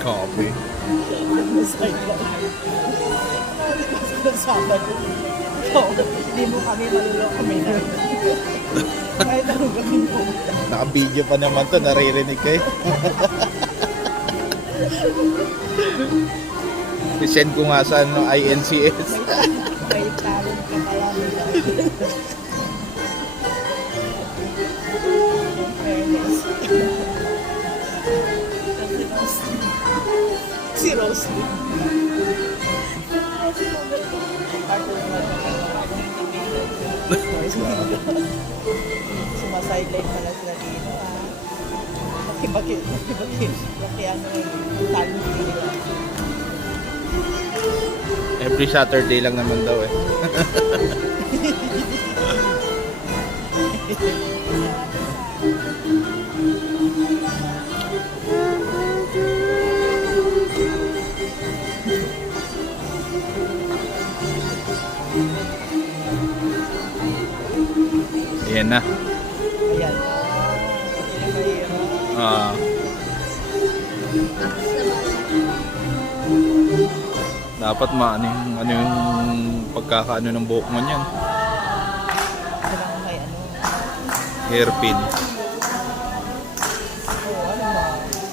Copy. Hindi mo kami maluloko, may na. Kahit ano gawin mo. Naka-video pa naman to, naririnig kayo. I-send ko nga sa ano, INCS. May talent ka pala nila. Fairness. Si Rosie. Sumasideline pala sila dito, ah. Bakit? Laki ano yung talent nila. Every Saturday lang naman daw eh. Ayan na. Ayan. Ah. Dapat ano yung pagkakaano ng buhok mo niyan. Kailangan may ano. Hairpin. Oo, ano ba?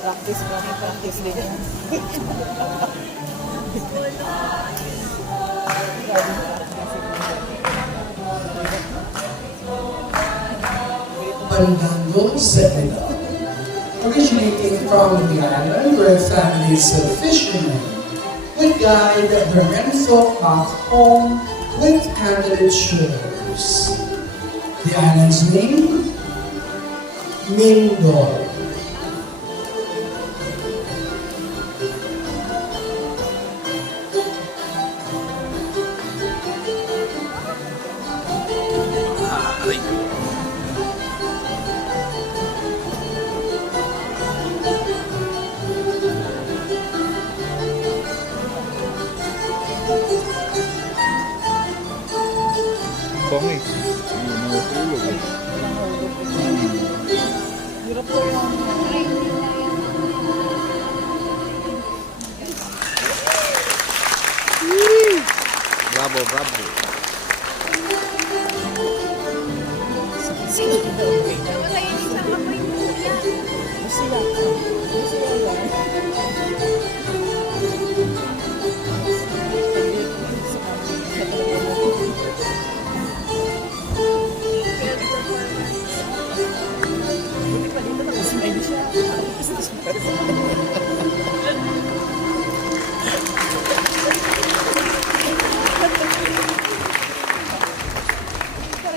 Practice din yan. Bandangong Settlement. Originating from the island where families of fishermen would guide their menfolk back home with candid shores. The island's name, Mindoro. Aray. Bangis. Nahulog eh. Hirap po yung Bravo, bravo.